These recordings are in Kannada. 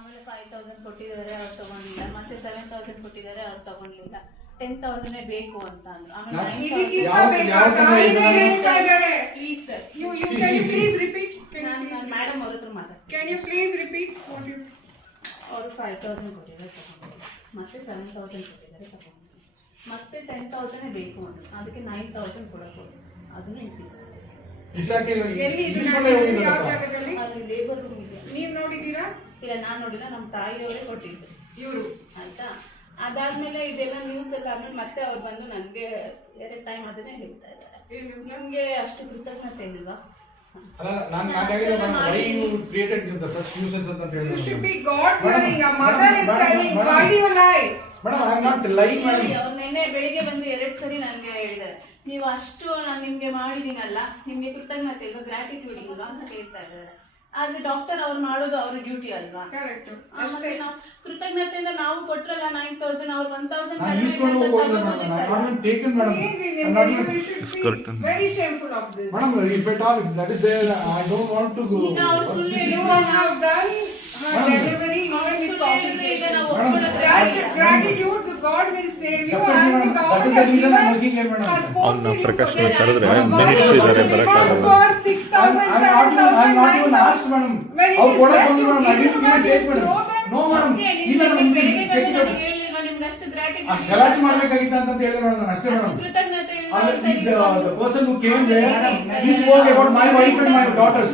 ಆಮೇಲೆ 5000 ಕೊಟ್ಟಿದ್ದಾರೆ ಅವ್ರು ತಗೊಂಡಿಲ್ಲ, ಮತ್ತೆ 7000 ಕೊಟ್ಟಿದ್ದಾರೆ ಅವ್ರು ತಗೊಂಡಿಲ್ಲ, 10,000 ಬೇಕು ಅಂತ ಅಂದ್ರು. ಮೇಡಮ್ ಅವ್ರ ಹತ್ರ ಮಾತಾಡ್ತೀನಿ. ಅವರು 5000 ಕೊಟ್ಟಿದ್ದಾರೆ ತಗೊಂಡಿಲ್ಲ, ಮತ್ತೆ 7000 ಕೊಟ್ಟಿದ್ದಾರೆ ತಗೊಂಡಿಲ್ಲ, ಮತ್ತೆ 10,000 ಬೇಕು ಅಂದ್ರು. ಅದಕ್ಕೆ 9000 ಕೊಡಬೇಕು, ಅದನ್ನು ಇನ್ಕ್ರೀಸ್ ಮಾಡಿ. ಲೇಬರ್ ರೂಮ್ ಇದೆ. ನೀವು ನೋಡಿದೀರಾ? ಇಲ್ಲ, ನಾನು ನೋಡಿಲ್ಲ, ನಮ್ಮ ತಾಯಿಯವರೇ ಕೊಟ್ಟಿದ್ದು ಇವರು. ಆಯ್ತಾ, ಅದಾದ್ಮೇಲೆ ಇದೆಲ್ಲ ನ್ಯೂಸ್ ಎಲ್ಲ ಆದ್ಮೇಲೆ ಮತ್ತೆ ಅವ್ರು ಬಂದು ನನಗೆ ಬೇರೆ ಟೈಮ್ ಅದನ್ನೇ ಹೇಳ್ತಾ ಇದ್ದಾರೆ, ನಿಮ್ಗೆ ಅಷ್ಟು ಕೃತಜ್ಞತೆ ಇಲ್ವಾ? ಅವ್ರು ನಿನ್ನೆ ಬೆಳಿಗ್ಗೆ ಬಂದು 2 ಸರಿ ನನಗೆ ಹೇಳಿದ್ದಾರೆ, ನೀವು ಅಷ್ಟು ನಾನು ನಿಮ್ಗೆ ಮಾಡಿದೀನಲ್ಲ, ನಿಮ್ಗೆ ಕೃತಜ್ಞತೆ ಇಲ್ವಾ, ಗ್ರಾಟಿಟ್ಯೂಡ್ ಇಲ್ವಾ ಅಂತ ಹೇಳ್ತಾ ಇದ್ದಾರೆ. ಆಸ್ ಎ ಡಾಕ್ಟರ್ ಅವ್ರು ಮಾಡೋದು ಅವ್ರ ಡ್ಯೂಟಿ ಅಲ್ವಾ? ಕೃತಜ್ಞತೆಯಿಂದ ನಾವು ಕೊಟ್ರಲ್ಲ 9000, ಅವ್ರು 1000 ಪ್ರಕಾಶ್ ಕರೆದ್ರೆ ಮಿನಿಸ್ಟ್ರಿ ಇದ್ದಾರೆ ಬರಕ್ಕಾಗಲ್ಲ. ಗಲಾಟೆ ಮಾಡ್ಬೇಕಾಗಿತ್ತ ಅಂತ ಹೇಳಿದ್ರೆ ಮೇಡಮ್, ಅಷ್ಟೇ madam. The person who came there, he spoke about my wife and my daughters.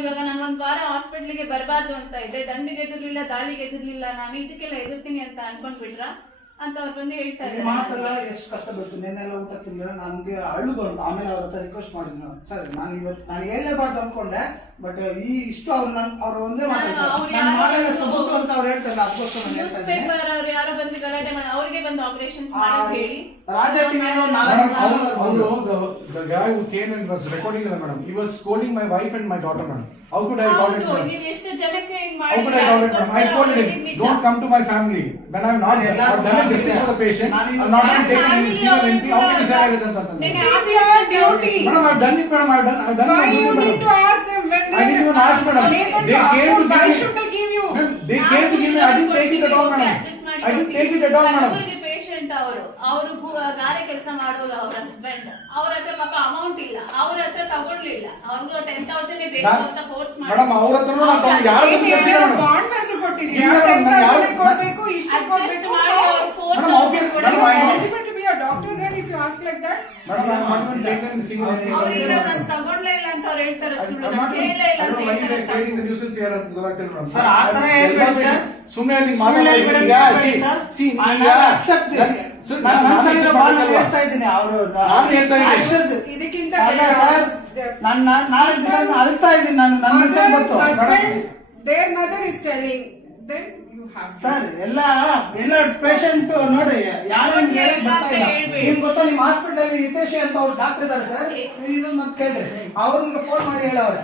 ಇವಾಗ ನಾನು 1 ವಾರ ಹಾಸ್ಪಿಟ್ಲಿಗೆ ಬರಬಾರ್ದು ಅಂತ ಇದೆ, ದಂಡಿಗೆ ಎದುರ್ಲಿಲ್ಲ, ದಾಳಿಗೆ ಎದುರ್ಲಿಲ್ಲ, ನಾನು ಇದಕ್ಕೆಲ್ಲ ಎದುರ್ತೀನಿ ಅಂತ ಅನ್ಕೊಂಡ್ಬಿಟ್ರ ಅಂತ ಅವ್ರು ಬಂದು ಹೇಳ್ತಾ ಇದ್ದಾರೆ. ಮಾತೆಲ್ಲ ಎಷ್ಟು ಕಷ್ಟ ಬಂತು, ನೆನ್ನೆಲ್ಲ ಊಟ ತಿಂದಿಲ್ಲ, ನನಗೆ ಅಳು ಬಂತು. ಆಮೇಲೆ ಅವ್ರ ಹತ್ರ ರಿಕ್ವೆಸ್ಟ್ ಮಾಡಿದ್ರು, ಸರ್ ನಾನು ಇವತ್ತು ನಾನು ಹೇಳಲೇಬಾರ್ದು ಅನ್ಕೊಂಡೆ, ಬಟ್ ಈ ಇಷ್ಟು ಅವ್ರು ಒಂದೇ ಮಾತಾಡ್ತಾರೆ ಸಬೂತು ಅಂತ ಅವ್ರು ಹೇಳ್ತಾರೆ. ಅದಕ್ಕೋಸ್ಕರ ನ್ಯೂಸ್ ಪೇಪರ್ ಅವ್ರು ಯಾರೋ ಬಂದು ಗಲಾಟೆ ಮಾಡಿ ಅವ್ರಿಗೆ ಬಂದು ಆಪರೇಷನ್ಸ್ ಮಾಡಿ ಹೇಳಿ Raja TV the guy who came and was recording it, madam, he was scolding my wife and my daughter, madam. How could I tolerate it? ನೀವು ಎಷ್ಟು ಜನಕ್ಕೆ ಹಿಂಗ್ How could I tolerate it? I scolded him. Don't come to my family when I'm not done justice for the patient. I'm not even taking single MP. How can you say like that? It's your duty. Madam, I've done it, madam. I've done Why my duty, you madam. need to ask them when I didn't even ask, madam. They came to Why give me. should they give you? They came to give me. I didn't take it at all, madam. I didn't take it at all, madam. Patient ಅವರು ಗಾರೆ ಕೆಲಸ ಮಾಡೋದು ಅವ್ರ ಹಸ್ಬೆಂಡ್, ಅವ್ರ ಹತ್ರ ಪಾಪ ಅಮೌಂಟ್ ಇಲ್ಲ, ಅವ್ರ ಹತ್ರ ತಗೊಳ್ಳಿಲ್ಲ, ಅವ್ರಿಗೂ 10,000 ಬೇಕು ಅಂತ ಫೋರ್ಸ್ ಮಾಡಿ ಮೇಡಮ್ ಅವ್ರ ಹತ್ರ ಬಾಂಡ್ ಬರೆದು ಕೊಟ್ಟಿದ್ದೀರಾ, 10,000 ಕೊಡಬೇಕು, ಇಷ್ಟು ಕೊಡಬೇಕು ಮಾಡಿ ಅವ್ರು phone eligible to be a doctor then if you ask like that. ಅವ್ರಿಗೆ ನಾನು ತಗೊಳ್ಲೇ ಇಲ್ಲ ಅಂತ ಅವ್ರು ಹೇಳ್ತಾರೆ, ಸುಳ್ಳು ನಾನು ಕೇಳಲೇ ಇಲ್ಲ ಅಂತ ಹೇಳ್ತಾರೆ. ಸರ್ ಆ ತರ ಹೇಳ್ಬೇಡಿ ಸರ್, ಸುಮ್ಮನೆ ಹೇಳ್ತಾ ಇದ್ದೀನಿ. ಅವರು ಇದಕ್ಕಿಂತ ಸರ್ ನಾಳೆ ದಿವಸ ಅಳ್ತಾ ಇದ್ದೀನಿ ನಾನು, ನನ್ನ ಗೊತ್ತು. their mother is telling then you have sir ಎಲ್ಲ ಪೇಷಂಟ್ ನೋಡಿ ಯಾರು ನಿಮ್ಗೆ ಗೊತ್ತಾ, ನಿಮ್ಮ ಹಾಸ್ಪಿಟಲ್ ಹಿತೇಶಿ ಅಂತ ಅವ್ರು ಡಾಕ್ಟರ್ ಇದಾರೆ ಸರ್, ಇದು ಮತ್ತೆ ಕೇಳ್ರಿ, ಅವ್ರಿಗೆ ಫೋನ್ ಮಾಡಿ ಹೇಳವ್ರೆ.